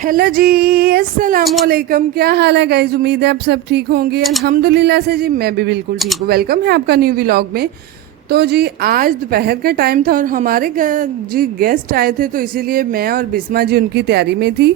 Hello जी। अस्सलाम वालेकुम। क्या हाल है गाइज? उम्मीद है आप सब ठीक होंगे। अल्हम्दुलिल्लाह से जी मैं भी बिल्कुल ठीक हूँ। वेलकम है आपका न्यू व्लॉग में। तो जी आज दोपहर का टाइम था और हमारे घर जी गेस्ट आए थे, तो इसीलिए मैं और बिस्मा जी उनकी तैयारी में थी।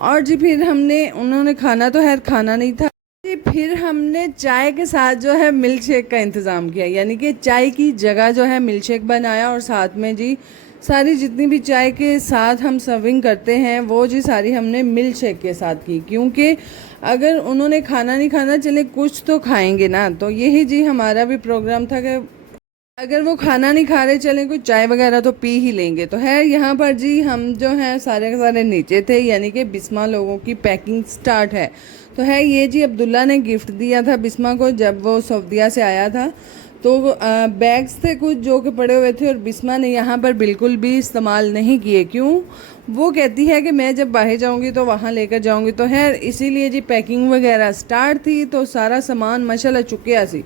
और जी फिर हमने उन्होंने खाना तो खैर खाना नहीं था जी, फिर हमने चाय के साथ जो है मिल्क शेक का इंतज़ाम किया, यानी कि चाय की जगह जो है मिल्क शेक बनाया। और साथ में जी सारी जितनी भी चाय के साथ हम सर्विंग करते हैं वो जी सारी हमने मिल्क शेक के साथ की, क्योंकि अगर उन्होंने खाना नहीं खाना, चले कुछ तो खाएंगे ना। तो यही जी हमारा भी प्रोग्राम था कि अगर वो खाना नहीं खा रहे, चलें कुछ चाय वगैरह तो पी ही लेंगे। तो है यहाँ पर जी हम जो हैं सारे के सारे नीचे थे, यानी कि बिस्मा लोगों की पैकिंग स्टार्ट है। तो है ये जी अब्दुल्ला ने गिफ्ट दिया था बिस्मा को जब वो सऊदीया से आया था। तो बैग्स थे कुछ जो कि पड़े हुए थे और बिस्मा ने यहाँ पर बिल्कुल भी इस्तेमाल नहीं किए। क्यों? वो कहती है कि मैं जब बाहर जाऊँगी तो वहाँ लेकर जाऊँगी। तो है इसीलिए जी पैकिंग वगैरह स्टार्ट थी, तो सारा सामान माशाल्लाह चुकिया सी।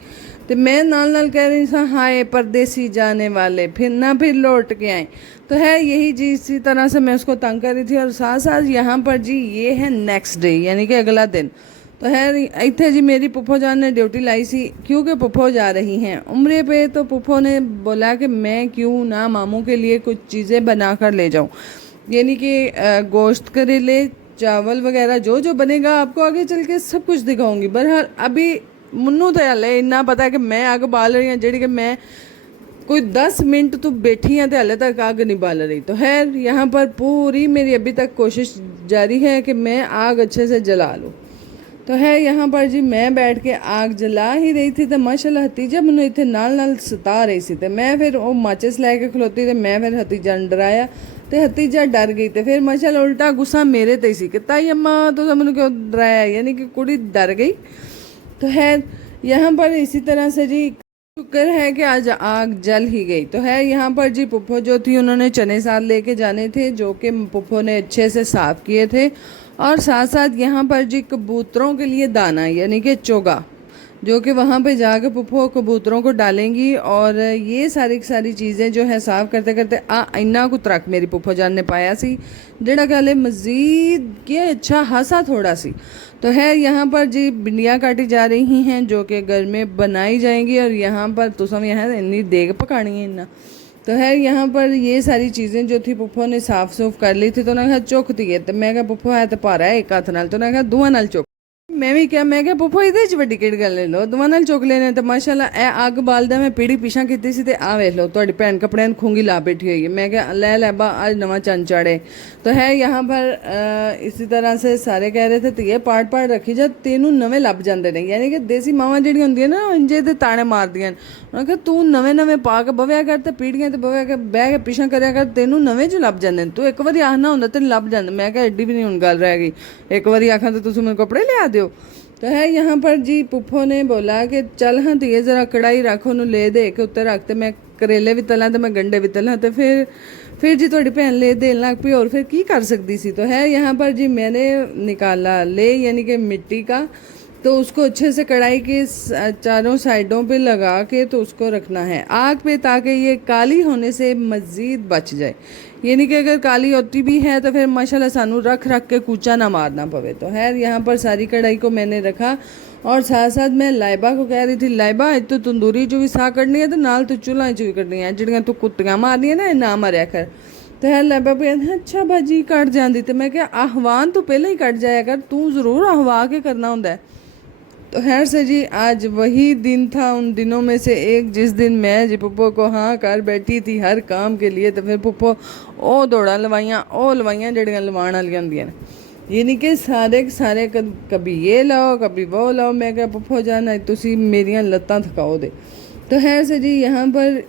तो मैं नाल नाल कह रही था हाय परदेसी जाने वाले फिर लौट के आए। तो है यही जी इसी तरह से मैं उसको तंग कर रही थी। और साथ साथ यहाँ पर जी ये है नेक्स्ट डे, यानी कि अगला दिन। तो है इतने जी मेरी पुप्पो जान ने ड्यूटी लाई सी, क्योंकि पुप्पो जा रही हैं उम्रे पे। तो पुप्पो ने बोला कि मैं क्यों ना मामू के लिए कुछ चीज़ें बना कर ले जाऊँ, यानी कि गोश्त करेले चावल वगैरह जो जो बनेगा आपको आगे चल के सब कुछ दिखाऊंगी। बहरहाल अभी मुन्नू तो हले इन्ना पता है कि मैं अग बाल रही हूँ, जी कि मैं कोई 10 मिनट तो बैठी हैं तो हले तक आग नहीं बाल रही। तो खैर यहाँ पर पूरी मेरी अभी तक कोशिश जारी है कि मैं आग अच्छे से जला लूँ। तो है यहाँ पर जी मैं बैठ के आग जला ही रही थी, तो माशाल्लाह हतीजा मैनू इतने नाल नाल सता रही सी। तो मैं फिर वो माचिस लैके खलोती, तो मैं फिर हतीजा ने डराया तो हतीजा डर गई। तो फिर माशाल्लाह उल्टा गुस्सा मेरे ते सी कि ताई अम्मा तो मैनू क्यों डराया, यानी कि कुड़ी डर गई। तो है यहाँ पर इसी तरह से जी शुक्र है कि आज आग जल ही गई। तो है यहाँ पर जी पुप्पो जो थी उन्होंने चने साथ लेके जाने थे, जो कि पुप्पो ने अच्छे से साफ़ किए थे। और साथ साथ यहाँ पर जी कबूतरों के लिए दाना, यानी कि चोगा, जो कि वहाँ पे जाके पुप्पो कबूतरों को डालेंगी। और ये सारी सारी चीज़ें जो है साफ़ करते करते इन्ना को तरक मेरी पुप्पो जान ने पाया सी, जेड़ा कहले मज़ीद के अच्छा हंसा थोड़ा सी। तो है यहाँ पर जी भिंडियाँ काटी जा रही हैं जो कि घर में बनाई जाएंगी। और यहाँ पर तो सब यहाँ इन्नी देग पकानी है इन्ना। तो है यहाँ पर ये सारी चीज़ें जो थी पुप्पो ने साफ़ सूफ कर ली थी। तो उन्होंने कहा चुकती है, तो मैं कहा पुप्पो है तो भारा है एक हथ नाल, तो उन्होंने कहा दोवां नाल चुक। मैं क्या पुप्पो ਇਹਦੇ ਚ ਵੱਡੀ ਕਿਹੜੀ ਗੱਲ ਲੈ ਲਓ, ਦੋਵਾਂ ਨਾਲ ਚੁੱਕ ਲੈਣੇ। ਤੇ ਮਾਸ਼ਾਅੱਲਾ ਇਹ ਅੱਗ ਬਾਲਦਾ ਮੈਂ ਪੀੜੀ ਪਿਛਾਂ ਕੀਤੀ ਸੀ, ਤੇ ਆ ਵੇਖ ਲਓ ਤੁਹਾਡੀ ਭੈਣ ਕੱਪੜਿਆਂ ਨੂੰ ਖੂੰਗੀ ਲਾ ਬੈਠੀ ਹੋਈ ਹੈ। मैं क्या ਲੈ ਲੈ बा आज नवा चंद चढ़े। तो है यहाँ पर इसी तरह से सारे कह रहे थे ਧੀਏ ਪਾੜ ਪਾੜ ਰੱਖੀ ਜਾ ਤੈਨੂੰ ਨਵੇਂ ਲੱਭ ਜਾਂਦੇ ਨੇ, ਯਾਨੀ ਕਿ ਦੇਸੀ ਮਾਵਾਂ ਜਿਹੜੀਆਂ ਹੁੰਦੀਆਂ ਨਾ ਇੰਜੇ ਦੇ ਤਾਣੇ ਮਾਰਦੀਆਂ। ਉਹਨਾਂ ਕਿਹਾ ਤੂੰ ਨਵੇਂ ਨਵੇਂ ਪਾ ਕੇ ਬਵਿਆ ਕਰ ਤੇ ਪੀੜੀਆਂ ਤੇ ਬਵਿਆ ਕੇ ਬਹਿ ਕੇ ਪਿਛਾਂ ਕਰਿਆ ਕਰ, ਤੈਨੂੰ ਨਵੇਂ ਚ ਲੱਭ ਜਾਂਦੇ ਨੇ। ਤੂੰ ਇੱਕ ਵਾਰੀ ਆਖਣਾ ਹੁੰਦਾ ਤੈਨੂੰ ਲੱਭ ਜਾਂਦੇ। मैं क्या एड्डी भी नहीं ਹੁਣ ਗੱਲ ਰਹਿ गई, एक बारी आखा तो तुम मेरे कपड़े लिया दियो। तो है यहाँ पर जी पुप्पो ने बोला कि चल हाँ धीए ज़रा कढ़ाई रख ਉਹਨੂੰ ले दे के उत्ते रख, तो मैं करेले भी तला तो मैं गंडे भी तला। तो फिर जी थोड़ी भैन ले देन लग पी, और फिर की कर सकती सी। तो है यहाँ पर जी मैंने निकाला ले, यानी कि मिट्टी का। तो उसको अच्छे से कढ़ाई के चारों साइडों पे लगा के तो उसको रखना है आग पे, ताकि ये काली होने से मज़ीद बच जाए। यानी कि अगर काली होती भी है तो फिर माशाल्लाह सानू रख रख के कूचा ना मारना पवे। तो है यहाँ पर सारी कढ़ाई को मैंने रखा। और साथ साथ मैं लाइबा को कह रही थी लाइबा तो तंदूरी जो भी साह कढ़नी है तो नाल तो चूल्हा च भी कढ़नी है, जिहड़ियां तू कुत्तियां मारनियां ना ना मारिया कर। तो है लाइबा भी अच्छा भाजी कट जाती। तो मैं क्या आह्वान तो पहले ही कट जाया कर, तू ज़रूर आहवा के करना होंदा है। तो खैर से जी आज वही दिन था उन दिनों में से एक, जिस दिन मैं जी पुप्पो को हाँ कर बैठी थी हर काम के लिए। तो फिर पुप्पो ओ दौड़ा लवाइयाँ जड़ियाँ लवाण वालियां होंदियां ने, यानी कि सारे के सारे कभी ये लाओ कभी वो लाओ। मैं क्या पुप्पो जाना तुसी मेरियां लत्तां थकाओ दे। तो है से जी यहाँ पर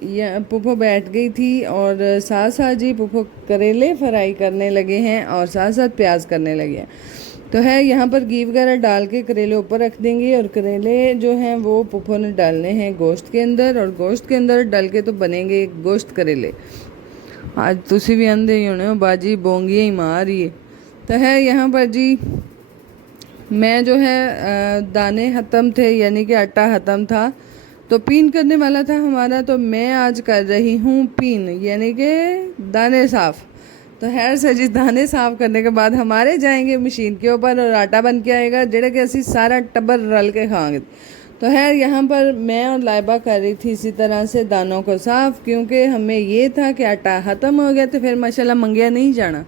पुप्पो बैठ गई थी और साथ साथ जी पुप्पो करेले फ्राई करने लगे हैं और साथ साथ प्याज करने लगे हैं। तो है यहाँ पर घी वगैरह डाल के करेले ऊपर रख देंगे और करेले जो हैं वो पुप्पो ने डालने हैं गोश्त के अंदर, और गोश्त के अंदर डाल के तो बनेंगे गोश्त करेले। आज तुसी भी आंदे ही होने हो बाजी बोंगियाँ ही मार रही है। तो है यहाँ पर जी मैं जो है दाने ख़त्म थे, यानी कि आटा ख़त्म था, तो पीन करने वाला था हमारा। तो मैं आज कर रही हूँ पीन, यानी कि दाने साफ़। तो खैर से जी दाने साफ़ करने के बाद हमारे जाएंगे मशीन के ऊपर और आटा बन के आएगा जेड़ा कि असी सारा टब्बर रल के खाएंगे। तो खैर यहाँ पर मैं और लाइबा कर रही थी इसी तरह से दानों को साफ़, क्योंकि हमें ये था कि आटा ख़त्म हो गया तो फिर माशाल्लाह मंगिया नहीं जाना।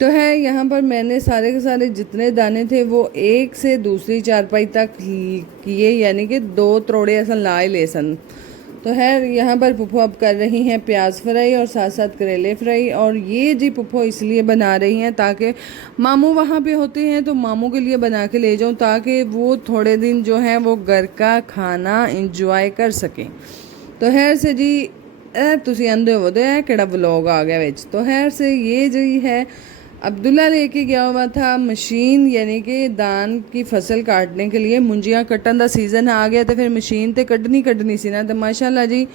तो है यहाँ पर मैंने सारे के सारे जितने दाने थे वो एक से दूसरी चारपाई तक किए, यानी कि 2 त्रोड़े ऐसा लाए ले सन। तो है यहाँ पर पुप्पो अब कर रही हैं प्याज फ्राई और साथ साथ करेले फ्राई। और ये जी पुप्पो इसलिए बना रही हैं ताकि मामू वहाँ पे होते हैं तो मामू के लिए बना के ले जाऊँ, ताकि वो थोड़े दिन जो है वो घर का खाना इंजॉय कर सकें। तो खैर से जी तुसी आंदे हो दे केड़ा व्लॉग आ गया विच। तो खैर से ये जी है अब्दुल्ला लेके गया हुआ था मशीन, यानी कि दान की फसल काटने के लिए। मुंजियाँ कट्टन का सीज़न आ गया तो फिर मशीन तो कड्ढनी सी ना। तो माशाल्लाह जी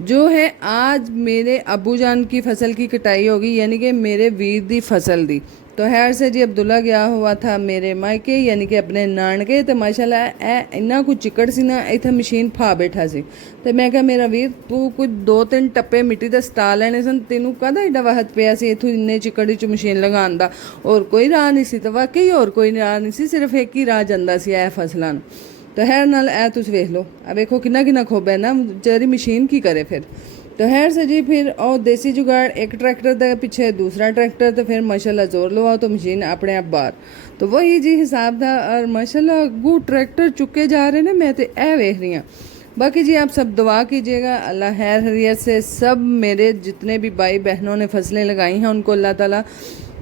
जो है आज मेरे अबू जान की फसल की कटाई होगी, यानी कि मेरे वीर दी फसल दी। तो खैर से जी अब्दुल्ला गया हुआ था मेरे मायके यानी कि अपने नानके। तो माशाल्लाह इन्ना कुछ चिकड़ सी ना इत्थे मशीन फा बैठा सी। तो मैं कहा मेरा वीर तू कुछ 2-3 टप्पे मिट्टी दे सटा लेने सन, तेनू कहदा एडा वहत पिया सी इत्थों इन्ने चिकड़ च मशीन लगाउण दा, और कोई राह नहीं सी। तो वाकई और कोई राह नहीं सी, सिर्फ एक ही राह जांदा सी ए फसलां। तो खैर नाल तुस वेख लो अब वेखो किन्ना खोबा है ना, बेचारी मशीन की करे फिर। तो खैर से जी फिर और देसी जुगाड़, एक ट्रैक्टर के पीछे दूसरा ट्रैक्टर, तो फिर माशाल्लाह जोर लवाओ तो मशीन अपने आप बाहर। तो वही जी हिसाब था और माशाल्लाह गू ट्रैक्टर चुके जा रहे ने, मैं तो ए वेख रही हूँ। बाकी जी आप सब दुआ कीजिएगा अल्लाह खैर खैरियत से सब मेरे जितने भी भाई बहनों ने फसलें लगाई हैं उनको अल्लाह ताला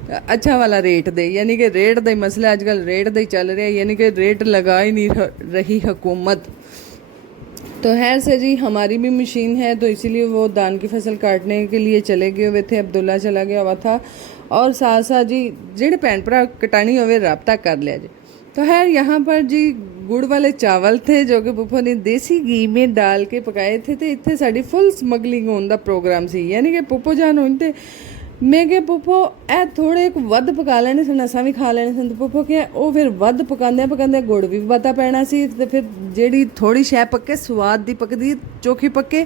अच्छा वाला रेट दे, यानी कि रेट का ही मसला आजकल रेट का ही चल रहा है, यानी कि रेट लगा ही नहीं रही हुकूमत। तो खैर से जी हमारी भी मशीन है तो इसीलिए वो धान की फसल काटने के लिए चले गए हुए थे। अब्दुल्ला चला गया हुआ था और साथ साथ जी जेड़े भैन भरा कटानी होवे रब्ता कर लिया जी। तो खैर यहाँ पर जी गुड़ वाले चावल थे जो कि पुप्पो ने देसी घी में डाल के पकाए थे। तो इतने साड़ी फुल स्मगलिंग होने का प्रोग्राम सी, यानी कि पुप्पो जान होते मैं क्या पुप्पो ए थोड़े वध पका लेने सन, असा भी खा लेने सन। तो पुप्पो क्या वो फिर वध पकांदे गुड़ भी पता पैना सी, ते फिर जेड़ी थोड़ी शै पक्के स्वाद दी पकदी चोखी पक्के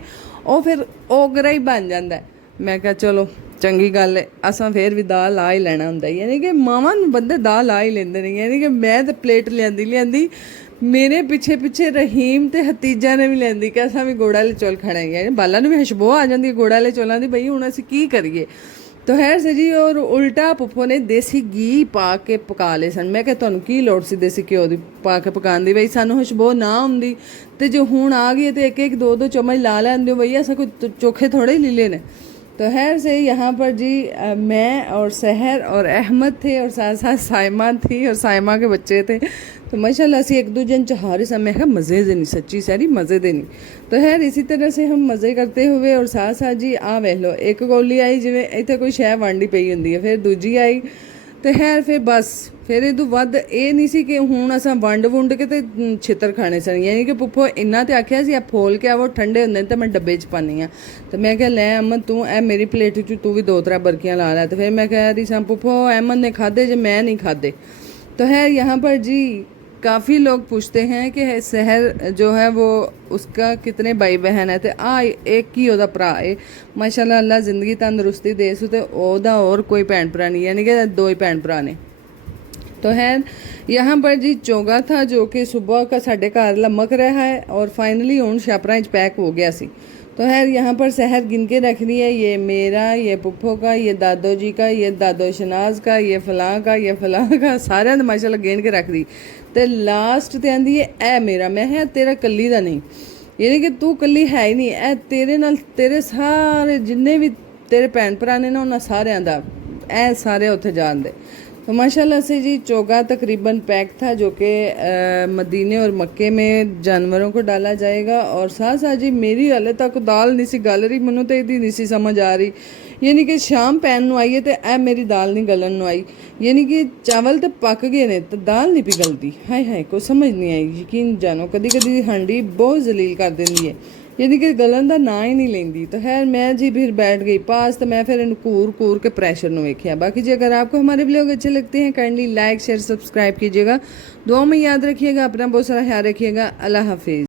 वो फिर ओगरा ही बन जाता है। मैं क्या चलो चंगी गल है, असा फिर भी दाल ला ही लेना होंदा, यानी कि मावां नूं बंदे दाल ला ही लेंदे ने। यानी कि मैं तो प्लेट लियांदी मेरे पिछे पिछे रहीम ते हतीजा ने भी लियांदी कि असा भी गुड़ वाले चौल खाने, यानी बाला नूं भी खुशबू आ जाती है गुड़ वाले चौलों की, बई हुण असीं की करिए। तो खैर से जी और उल्टा पुप्पो ने देसी घी पा के पका ले सन। मैं क्या तुहानूं की लोड़ सी देसी घ्यो दी पा के पकाउण दी, बई सानूं खुशबू ना आउंदी ते जो हुण आ गई तो एक एक 2-2 चम्मच ला लैंदे हो, भई ऐसा कोई चोखे थोड़े ही लीले ने। तो खैर से यहाँ पर जी मैं और सहर और अहमद थे और साथ साथ साइमा थी और साइमा के बच्चे थे। तो माशाल्लाह असी एक दूजे ने चाह समय है मज़े दे नहीं, सच्ची सारी मज़े दे नहीं। तो खैर इसी तरह से हम मज़े करते हुए और साथ साथ जी आ वेख लो एक कौली आई जिमें इतने कोई शै वांडी पई होंदी है, फिर दूजी आई। तो खैर फिर बस फिर इदू वध ये नहीं सी कि हुण असां वंड वुंड के ते छितर खाने सन, यानी कि पुप्पो इन्ना तो आख्या सी फोल के वो ठंडे होंदे तो मैं डब्बे च पानी हाँ। तो मैं क्या लै अहमद तू ए मेरी प्लेट च तू भी 2-3 बरकियां ला लै। तो फिर मैं कह रही सा पुप्पो अहमद ने खाधे जो मैं नहीं खाधे। तो खैर यहाँ पर जी काफ़ी लोग पूछते हैं कि सहर जो है वो उसका कितने भाई बहन है। तो एक ही ओदा भरा है माशाल्लाह, अल्लाह ज़िंदगी तंदुरुस्ती दे सु, तो ओदा और कोई भैन भरा नहीं, यानी कि 2 ही भैन भरा ने। तो है यहाँ पर जी चोगा था जो कि सुबह का साढ़े घर लमक रहा है और फाइनली हूँ छापरा पैक हो गया सी। तो खैर यहाँ पर सहर गिन के रख रही है, ये मेरा, ये पुप्पो का, ये दादो जी का, ये दादो शनाज का, ये फलां का, ये फलां का, सारे माशाल्लाह गिन के रख दी। तो लास्ट ते आंदी है ए मेरा, मैं है तेरा कली दा नहीं, यानी कि तू कली है ही नहीं, ए तेरे नाल तेरे सारे जिन्ने भी तेरे भैन भरा ने ना उन्होंने सारियां दा ए सारे उत्थे जान दे। तो माशाल्लाह से जी चोगा तकरीबन पैक था जो कि मदीने और मक्के में जानवरों को डाला जाएगा। और साथ साथ जी मेरी हाले तक दाल नहीं सी गल रही, मैनू तो यदी नहीं सी समझ आ रही, यानी कि शाम पैन नू आई है तो ए मेरी दाल नहीं गलन नू आई, यानी कि चावल तो पक गए ने तो दाल नहीं पिघलती। हाय हाय कोई समझ नहीं आई, यकीन जानो कदी कदी हांडी बहुत जलील कर देंदी है, यानी कि गलन का ना ही नहीं लेंदी। तो खैर मैं जी फिर बैठ गई पास, तो मैं फिर इन कूर के प्रेशर में वेख्या। बाकी जी अगर आपको हमारे ब्लॉग अच्छे लगते हैं काइंडली लाइक शेयर सब्सक्राइब कीजिएगा, दुआ में याद रखिएगा, अपना बहुत सारा ख्याल रखिएगा। अल्लाह हाफिज़।